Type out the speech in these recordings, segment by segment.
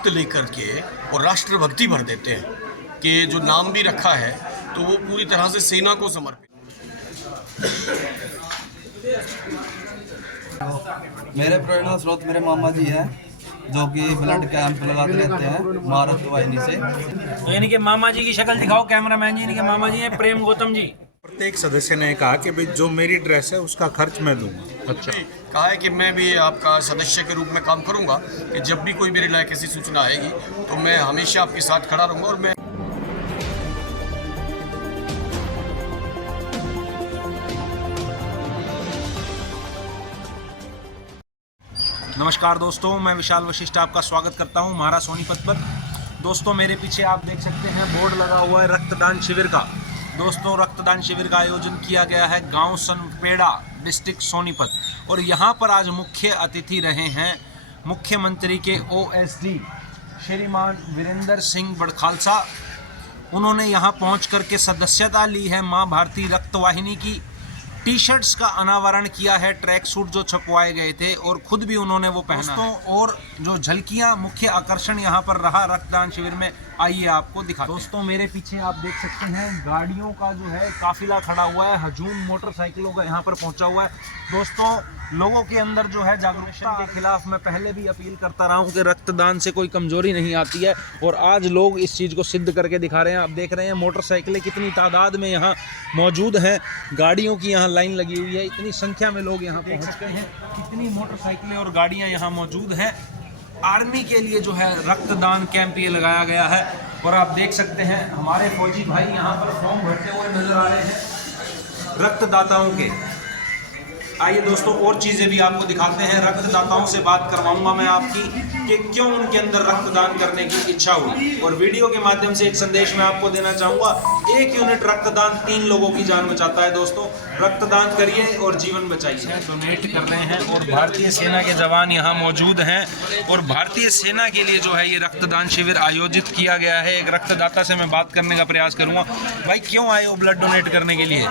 रक्त लेकर के और राष्ट्रभक्ति भर देते हैं कि जो नाम भी रखा है तो वो पूरी तरह से सेना को समर्पित। मेरे प्रेरणा स्रोत मेरे मामा जी हैं जो कि ब्लड कैंप लगाते रहते हैं भारत वाहिनी से। तो यानी कि मामा जी की शक्ल दिखाओ कैमरामैन जी, इनके मामा जी हैं प्रेम गौतम जी। प्रत्येक सदस्य ने कहा कि भाई जो मेरी ड्रेस है उसका खर्च मैं दूंगा। अच्छा, कहा है कि मैं भी आपका सदस्य के रूप में काम करूंगा कि जब भी कोई मेरे लायक ऐसी सूचना आएगी तो मैं हमेशा आपके साथ खड़ा रहूंगा। और मैं नमस्कार दोस्तों, मैं विशाल वशिष्ठ आपका स्वागत करता हूं महाराज सोनीपत पर। दोस्तों मेरे पीछे आप देख सकते हैं बोर्ड लगा हुआ है रक्तदान शिविर का। दोस्तों रक्तदान शिविर का आयोजन किया गया है गांव सनपेड़ा डिस्ट्रिक्ट सोनीपत, और यहां पर आज मुख्य अतिथि रहे हैं मुख्यमंत्री के OSD श्रीमान वीरेंद्र सिंह बड़खालसा। उन्होंने यहां पहुंच करके सदस्यता ली है मां भारती रक्तवाहिनी की। टी शर्ट्स का अनावरण किया है, ट्रैक सूट जो छपवाए गए थे और खुद भी उन्होंने वो पहना है। और जो झलकियां मुख्य आकर्षण यहाँ पर रहा रक्तदान शिविर में, आइए आपको दिखा। दोस्तों मेरे पीछे आप देख सकते हैं गाड़ियों का जो है काफिला खड़ा हुआ है, हजूम मोटरसाइकिलों का यहाँ पर पहुंचा हुआ है। दोस्तों लोगों के अंदर जो है जागरूकता के खिलाफ मैं पहले भी अपील करता रहा हूँ कि रक्तदान से कोई कमजोरी नहीं आती है, और आज लोग इस चीज़ को सिद्ध करके दिखा रहे हैं। आप देख रहे हैं मोटरसाइकिलें कितनी तादाद में यहाँ मौजूद हैं, गाड़ियों की यहाँ लाइन लगी हुई है, इतनी संख्या में लोग यहाँ पहुँच सकते हैं। कितनी मोटरसाइकिलें और गाड़ियाँ यहाँ मौजूद हैं। आर्मी के लिए जो है रक्तदान कैंप ये लगाया गया है, और आप देख सकते हैं हमारे फौजी भाई यहाँ पर फॉर्म भरते हुए नजर आ रहे हैं रक्तदाताओं के। आइए दोस्तों और चीज़ें भी आपको दिखाते हैं। रक्तदाताओं से बात करवाऊंगा मैं आपकी कि क्यों उनके अंदर रक्तदान करने की इच्छा हुई, और वीडियो के माध्यम से एक संदेश मैं आपको देना चाहूँगा। 1 यूनिट रक्तदान 3 लोगों की जान बचाता है। दोस्तों रक्तदान करिए और जीवन बचाइए। डोनेट कर रहे हैं और भारतीय सेना के जवान यहाँ मौजूद हैं, और भारतीय सेना के लिए जो है ये रक्तदान शिविर आयोजित किया गया है। एक रक्तदाता से मैं बात करने का प्रयास करूँगा। भाई क्यों आए हो ब्लड डोनेट करने के लिए?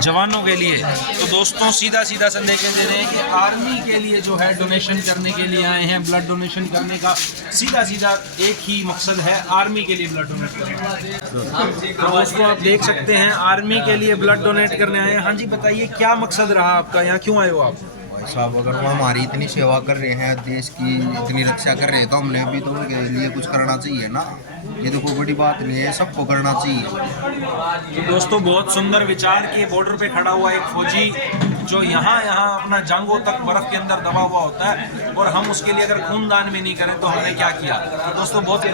जवानों के लिए। तो दोस्तों सीधा सीधा संदेश दे रहे हैं कि आर्मी के लिए जो है डोनेशन करने के लिए आए हैं। ब्लड डोनेशन करने का सीधा सीधा एक ही मकसद है, आर्मी के लिए ब्लड डोनेट करने। तो दोस्तों आप देख सकते हैं आर्मी के लिए ब्लड डोनेट करने आए हैं। हाँ जी बताइए क्या मकसद रहा आपका, यहाँ क्यों आए हो आप? भाई साहब अगर वो हमारी इतनी सेवा कर रहे हैं, देश की इतनी रक्षा कर रहे हैं, तो हमने भी तो उनके लिए कुछ करना चाहिए ना। ये तो कोई बड़ी बात नहीं है, सबको करना चाहिए। तो दोस्तों बहुत सुंदर विचार के बॉर्डर पे खड़ा हुआ एक फौजी जो यहाँ अपना जांघों तक बर्फ के अंदर दबा हुआ होता है, और हम उसके लिए अगर खूनदान भी नहीं करें तो हमने क्या किया। तो दोस्तों बहुत ही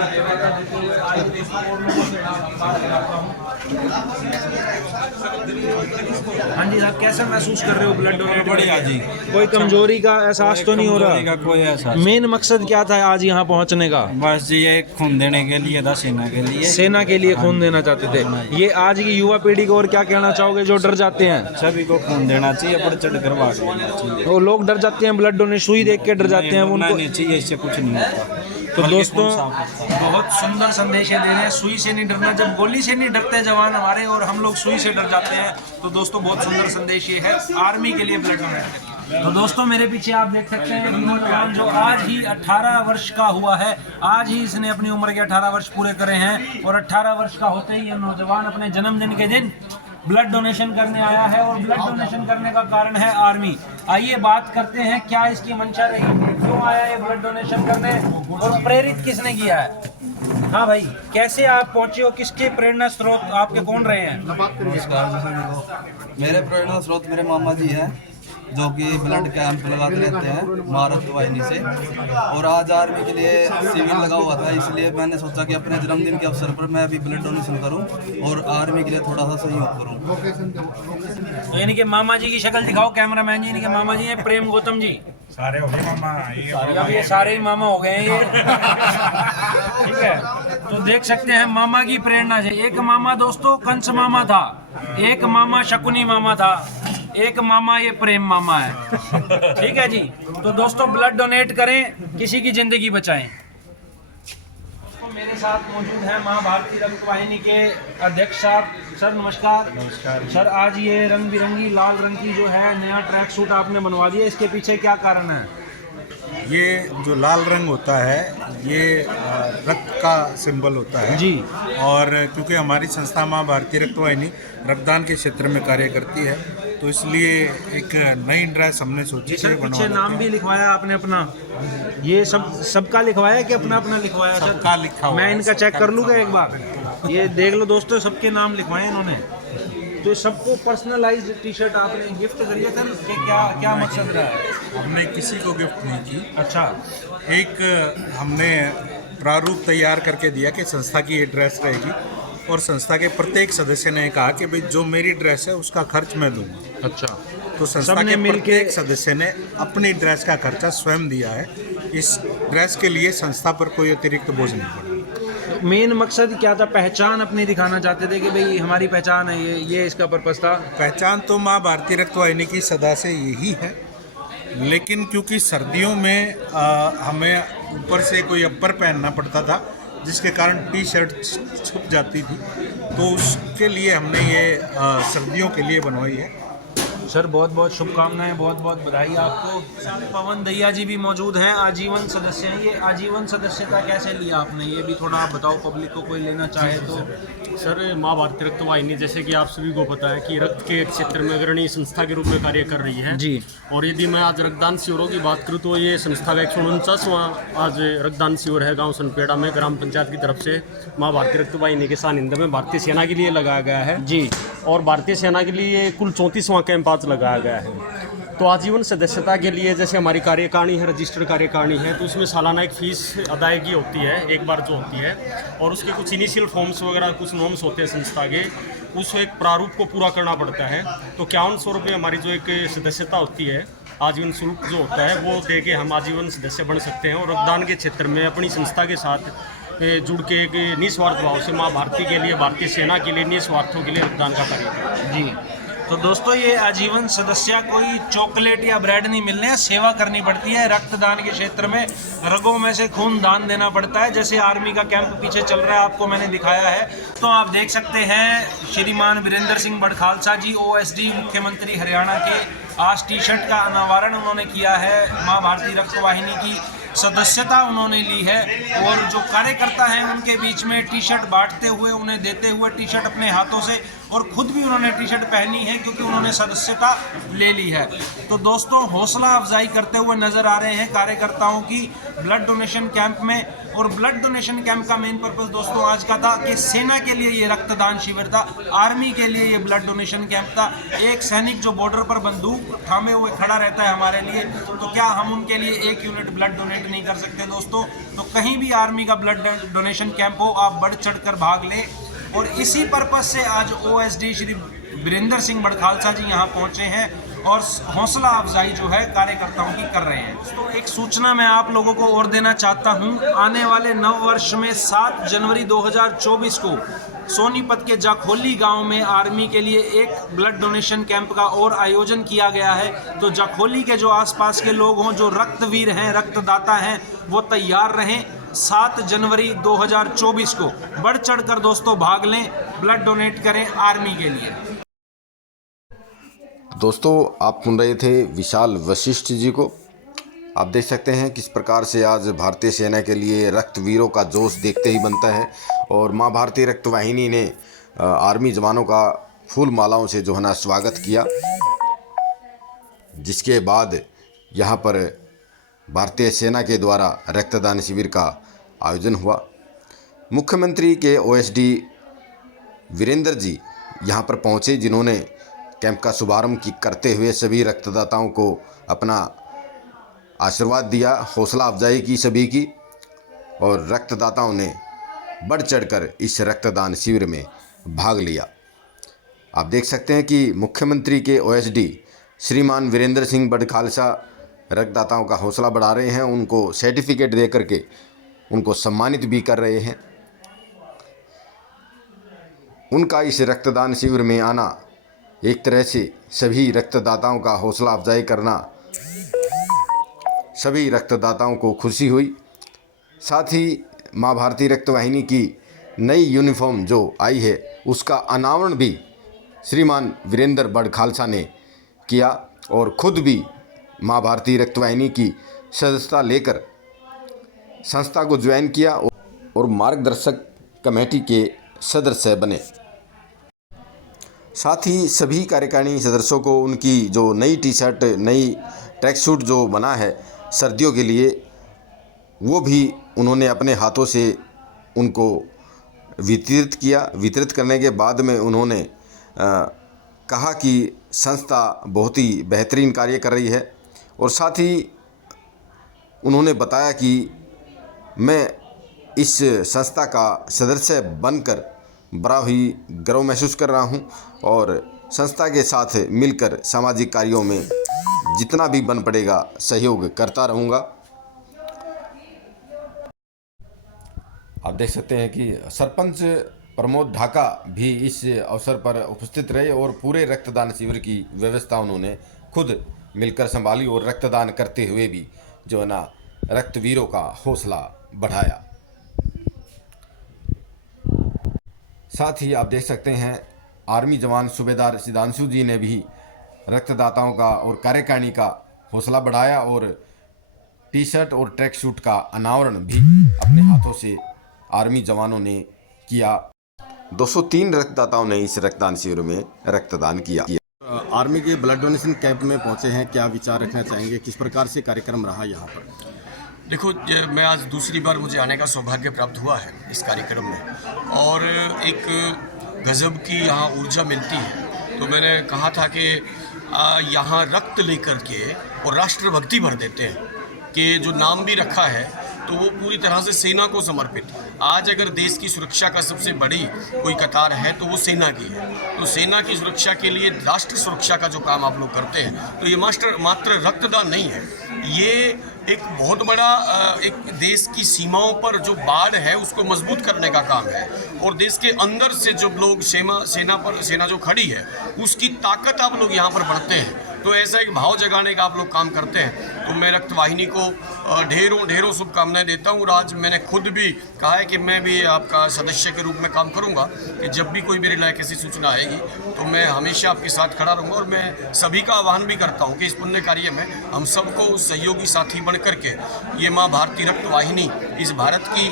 हाँ जी साहब कैसा महसूस कर रहे हो ब्लड डोनेट? बढ़िया जी, कोई कमजोरी का एहसास तो नहीं हो रहा? कोई ऐसा मेन मकसद क्या था आज यहाँ पहुँचने का? बस जी ये खून देने के लिए था, सेना के लिए। सेना के लिए खून देना चाहते थे। ये आज की युवा पीढ़ी को और क्या कहना चाहोगे जो डर जाते हैं? सभी को खून देना चाहिए, बढ़ चढ़ कर भाग लेना चाहिए। वो लोग डर जाते हैं ब्लड डोनेट, सुई देख के डर जाते हैं, उनको नहीं चाहिए, इससे कुछ नहीं होता। तो दोस्तों बहुत सुंदर संदेश दे रहे हैं, सुई से नहीं डरना। जब गोली से नहीं डरते जवान हमारे, और हम लोग सुई से डर जाते हैं। तो दोस्तों बहुत सुंदर संदेश ये है, आर्मी के लिए ब्लड डोनेट करिए। तो दोस्तों मेरे पीछे आप देख सकते हैं नौजवान जो आज ही 18 वर्ष का हुआ है। आज ही इसने अपनी उम्र के 18 वर्ष पूरे करे हैं, और 18 वर्ष का होते ही ये नौजवान अपने जन्मदिन के दिन ब्लड डोनेशन करने आया है, और ब्लड डोनेशन करने का कारण है आर्मी। आइए बात करते हैं क्या इसकी मंशा रही, क्यों आया ये ब्लड डोनेशन करने, और प्रेरित किसने किया है। हाँ भाई कैसे आप पहुंचे हो, किसके प्रेरणा स्रोत आपके कौन रहे हैं? नमस्कार, मेरे प्रेरणा स्रोत मेरे मामा जी हैं जो कि ब्लड कैंप लगाते रहते हैं भारत वाहिनी से, और आज आर्मी के लिए शिविर लगा हुआ था, इसलिए मैंने सोचा कि अपने जन्मदिन के अवसर पर मैं भी ब्लड डोनेशन करूं और आर्मी के लिए थोड़ा सा सहयोग करूं। तो यानी कि मामा जी की शक्ल दिखाओ कैमरामैन जी, इनके मामा जी हैं प्रेम गौतम जी। सारे हो गए मामा, ये सारे ही मामा हो गए हैं ये। ठीक है, तो देख सकते हैं मामा की प्रेरणा से। एक मामा दोस्तों कंस मामा था, एक मामा शकुनी मामा था, एक मामा ये प्रेम मामा है। ठीक है जी, तो दोस्तों ब्लड डोनेट करें, किसी की जिंदगी बचाएं। मेरे साथ मौजूद हैं मां भारती रक्तवाहिनी के अध्यक्ष साहब। सर नमस्कार। नमस्कार सर आज ये रंग बिरंगी लाल रंग की जो है नया ट्रैक सूट आपने बनवा दिया, इसके पीछे क्या कारण है? ये जो लाल रंग होता है ये रक्त का सिंबल होता है जी। और क्योंकि हमारी संस्था माँ भारती रक्त वाहिनी रक्तदान के क्षेत्र में कार्य करती है तो इसलिए एक नई ड्रेस हमने सोची सर है पीछे बनवाने नाम की। भी लिखवाया आपने अपना, ये सबका लिखवाया कि अपना अपना लिखवाया सर? सबका लिखा हुआ मैं है, इनका चेक सबका कर लूँगा लिखा एक बार, ये देख लो दोस्तों, सबके नाम लिखवाए इन्होंने। तो सबको पर्सनलाइज्ड टी शर्ट आपने गिफ्ट करी है सर, कि क्या क्या मकसद रहा है? हमने किसी को गिफ्ट नहीं की, अच्छा, एक हमने प्रारूप तैयार करके दिया कि संस्था की ये ड्रेस रहेगी और संस्था के प्रत्येक सदस्य ने कहा कि भाई जो मेरी ड्रेस है उसका खर्च मैं दूंगा। अच्छा, तो संस्था सबने के मिलके- प्रत्येक सदस्य ने अपनी ड्रेस का खर्चा स्वयं दिया है। इस ड्रेस के लिए संस्था पर कोई अतिरिक्त बोझ नहीं पड़ा। मेन मकसद क्या था? पहचान अपनी दिखाना चाहते थे कि भाई हमारी पहचान है, ये इसका पर्पस था। पहचान तो माँ भारती रक्त वाहिनी की सदा से यही है, लेकिन क्योंकि सर्दियों में हमें ऊपर से कोई अपर पहनना पड़ता था जिसके कारण टी शर्ट छुप जाती थी, तो उसके लिए हमने ये सर्दियों के लिए बनवाई है। सर बहुत बहुत शुभकामनाएं, बहुत बहुत बधाई आपको। पवन दैया जी भी मौजूद हैं, आजीवन सदस्य हैं। ये आजीवन सदस्यता कैसे लिया आपने, ये भी थोड़ा आप बताओ, पब्लिक को कोई लेना चाहे तो। सर माँ भारती रक्त वाहिनी जैसे कि आप सभी को पता है कि रक्त के क्षेत्र में अग्रणी संस्था के रूप में कार्य कर रही है जी। और यदि मैं आज रक्तदान शिविरों की बात करूँ तो ये संस्था का 149वां आज रक्तदान शिविर है गांव सनपेड़ा में ग्राम पंचायत की तरफ से माँ भारती रक्त वाहिनी के सानिध्य में भारतीय सेना के लिए लगाया गया है जी। और भारतीय सेना के लिए कुल 34वां कैंप आज लगाया गया है। तो आजीवन सदस्यता के लिए जैसे हमारी कार्यकारिणी है, रजिस्टर्ड कार्यकारिणी है, तो उसमें सालाना एक फीस अदायगी होती है, एक बार जो होती है, और उसके कुछ इनिशियल फॉर्म्स वगैरह कुछ नॉर्म्स होते हैं संस्था के, उस एक प्रारूप को पूरा करना पड़ता है। तो 5100 रुपये हमारी जो एक सदस्यता होती है, आजीवन शुल्क जो होता है वो दे के हम आजीवन सदस्य बन सकते हैं और रक्तदान के क्षेत्र में अपनी संस्था के साथ जुड़ के एक निस्वार्थ भाव से माँ भारती के लिए, भारतीय सेना के लिए, निस्वार्थों के लिए रक्तदान का कार्य करें। जी। तो दोस्तों ये आजीवन सदस्य कोई चॉकलेट या ब्रेड नहीं मिलने हैं, सेवा करनी पड़ती है रक्तदान के क्षेत्र में, रगों में से खून दान देना पड़ता है। जैसे आर्मी का कैंप पीछे चल रहा है, आपको मैंने दिखाया है, तो आप देख सकते हैं श्रीमान वीरेंद्र सिंह बड़खालसा जी, OSD मुख्यमंत्री हरियाणा के, आज टी शर्ट का अनावरण उन्होंने किया है। माँ भारती रक्त वाहिनी की सदस्यता उन्होंने ली है और जो कार्यकर्ता हैं उनके बीच में टी शर्ट बांटते हुए, उन्हें देते हुए टी शर्ट अपने हाथों से, और खुद भी उन्होंने टी शर्ट पहनी है क्योंकि उन्होंने सदस्यता ले ली है। तो दोस्तों हौसला अफजाई करते हुए नजर आ रहे हैं कार्यकर्ताओं की ब्लड डोनेशन कैंप में। और ब्लड डोनेशन कैंप का मेन पर्पस दोस्तों आज का था कि सेना के लिए ये रक्तदान शिविर था, आर्मी के लिए ये ब्लड डोनेशन कैंप था। एक सैनिक जो बॉर्डर पर बंदूक थामे हुए खड़ा रहता है हमारे लिए, तो क्या हम उनके लिए 1 यूनिट ब्लड डोनेट नहीं कर सकते दोस्तों? तो कहीं भी आर्मी का ब्लड डोनेशन कैंप हो, आप बढ़ चढ़ कर भाग लें। और इसी पर्पस से आज OSD श्री वीरेंद्र सिंह बड़खालसा जी यहाँ पहुँचे हैं और हौसला अफजाई जो है कार्यकर्ताओं की कर रहे हैं। तो एक सूचना मैं आप लोगों को और देना चाहता हूँ, आने वाले नव वर्ष में 7 जनवरी 2024 को सोनीपत के जाखोली गांव में आर्मी के लिए एक ब्लड डोनेशन कैंप का और आयोजन किया गया है। तो जाखोली के जो आसपास के लोग हों, जो रक्तवीर हैं, रक्तदाता हैं, वो तैयार रहें। 7 जनवरी 2024 को बढ़ चढ़ कर दोस्तों भाग लें, ब्लड डोनेट करें आर्मी के लिए। दोस्तों आप सुन रहे थे विशाल वशिष्ठ जी को। आप देख सकते हैं किस प्रकार से आज भारतीय सेना के लिए रक्तवीरों का जोश देखते ही बनता है और माँ भारती रक्त वाहिनी ने आर्मी जवानों का फूल मालाओं से जो है ना स्वागत किया, जिसके बाद यहाँ पर भारतीय सेना के द्वारा रक्तदान शिविर का आयोजन हुआ। मुख्यमंत्री के OSD वीरेंद्र जी यहाँ पर पहुँचे, जिन्होंने कैंप का शुभारंभ करते हुए सभी रक्तदाताओं को अपना आशीर्वाद दिया, हौसला अफजाई की सभी की, और रक्तदाताओं ने बढ़ चढ़कर इस रक्तदान शिविर में भाग लिया। आप देख सकते हैं कि मुख्यमंत्री के OSD श्रीमान वीरेंद्र सिंह बड़खालसा रक्तदाताओं का हौसला बढ़ा रहे हैं, उनको सर्टिफिकेट दे करके उनको सम्मानित भी कर रहे हैं। उनका इस रक्तदान शिविर में आना एक तरह से सभी रक्तदाताओं का हौसला अफजाई करना, सभी रक्तदाताओं को खुशी हुई। साथ ही माँ भारती रक्त वाहिनी की नई यूनिफॉर्म जो आई है उसका अनावरण भी श्रीमान वीरेंद्र बड़खालसा ने किया और खुद भी माँ भारती रक्त वाहिनी की सदस्यता लेकर संस्था को ज्वाइन किया और मार्गदर्शक कमेटी के सदस्य बने। साथ ही सभी कार्यकारिणी सदस्यों को उनकी जो नई टी शर्ट, नई ट्रैक सूट जो बना है सर्दियों के लिए, वो भी उन्होंने अपने हाथों से उनको वितरित किया। वितरित करने के बाद में उन्होंने कहा कि संस्था बहुत ही बेहतरीन कार्य कर रही है और साथ ही उन्होंने बताया कि मैं इस संस्था का सदस्य बनकर बड़ा ही गर्व महसूस कर रहा हूं और संस्था के साथ मिलकर सामाजिक कार्यों में जितना भी बन पड़ेगा सहयोग करता रहूँगा। आप देख सकते हैं कि सरपंच प्रमोद ढाका भी इस अवसर पर उपस्थित रहे और पूरे रक्तदान शिविर की व्यवस्था उन्होंने खुद मिलकर संभाली और रक्तदान करते हुए भी जो है ना रक्तवीरों का हौसला बढ़ाया। साथ ही आप देख सकते हैं आर्मी जवान सूबेदार सिद्धांशु जी ने भी रक्तदाताओं का और कार्यकारिणी का हौसला बढ़ाया और टी शर्ट और ट्रैक सूट का अनावरण भी अपने हाथों से आर्मी जवानों ने किया। 203 रक्तदाताओं ने इस रक्तदान शिविर में रक्तदान किया। आर्मी के ब्लड डोनेशन कैंप में पहुंचे हैं, क्या विचार रखना चाहेंगे, किस प्रकार से कार्यक्रम रहा यहाँ पर? देखो, मैं आज दूसरी बार मुझे आने का सौभाग्य प्राप्त हुआ है इस कार्यक्रम में और एक गजब की यहाँ ऊर्जा मिलती है। तो मैंने कहा था कि यहाँ रक्त लेकर के और राष्ट्रभक्ति भर देते हैं कि जो नाम भी रखा है तो वो पूरी तरह से सेना को समर्पित। आज अगर देश की सुरक्षा का सबसे बड़ी कोई कतार है तो वो सेना की है। तो सेना की सुरक्षा के लिए, राष्ट्र सुरक्षा का जो काम आप लोग करते हैं, तो ये मात्र रक्तदान नहीं है, ये एक बहुत बड़ा एक देश की सीमाओं पर जो बाढ़ है उसको मजबूत करने का काम है और देश के अंदर से जो लोग सेना जो खड़ी है उसकी ताकत आप लोग यहाँ पर बढ़ते हैं। तो ऐसा एक भाव जगाने का आप लोग काम करते हैं। तो मैं रक्तवाहिनी को ढेरों शुभकामनाएं देता हूँ और आज मैंने खुद भी कहा है कि मैं भी आपका सदस्य के रूप में काम करूँगा कि जब भी कोई मेरे लायक ऐसी सूचना आएगी तो मैं हमेशा आपके साथ खड़ा रहूँगा। और मैं सभी का आह्वान भी करता हूँ कि इस पुण्य कार्य में हम सबको सहयोगी साथी बन करके ये माँ भारतीय रक्तवाहिनी, इस भारत की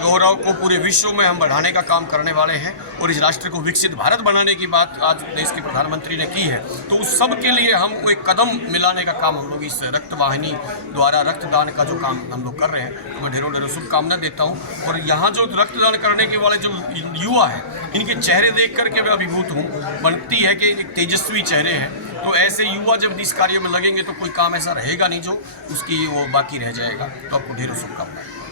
गौरव को पूरे विश्व में हम बढ़ाने का काम करने वाले हैं और इस राष्ट्र को विकसित भारत बनाने की बात आज देश के प्रधानमंत्री ने की है। तो उस सब के लिए हम एक कदम मिलाने का काम हम लोग इस रक्तवाहिनी द्वारा रक्तदान का जो काम हम लोग कर रहे हैं। तो मैं ढेरों शुभकामनाएं देता हूं और यहाँ जो रक्तदान करने के वाले जो युवा हैं इनके चेहरे देख करके मैं अभिभूत हूँ। बनती है कि एक तेजस्वी चेहरे हैं, तो ऐसे युवा जब इस कार्य में लगेंगे तो कोई काम ऐसा रहेगा नहीं जो उसकी वो बाकी रह जाएगा। तो आपको ढेरों शुभकामनाएं।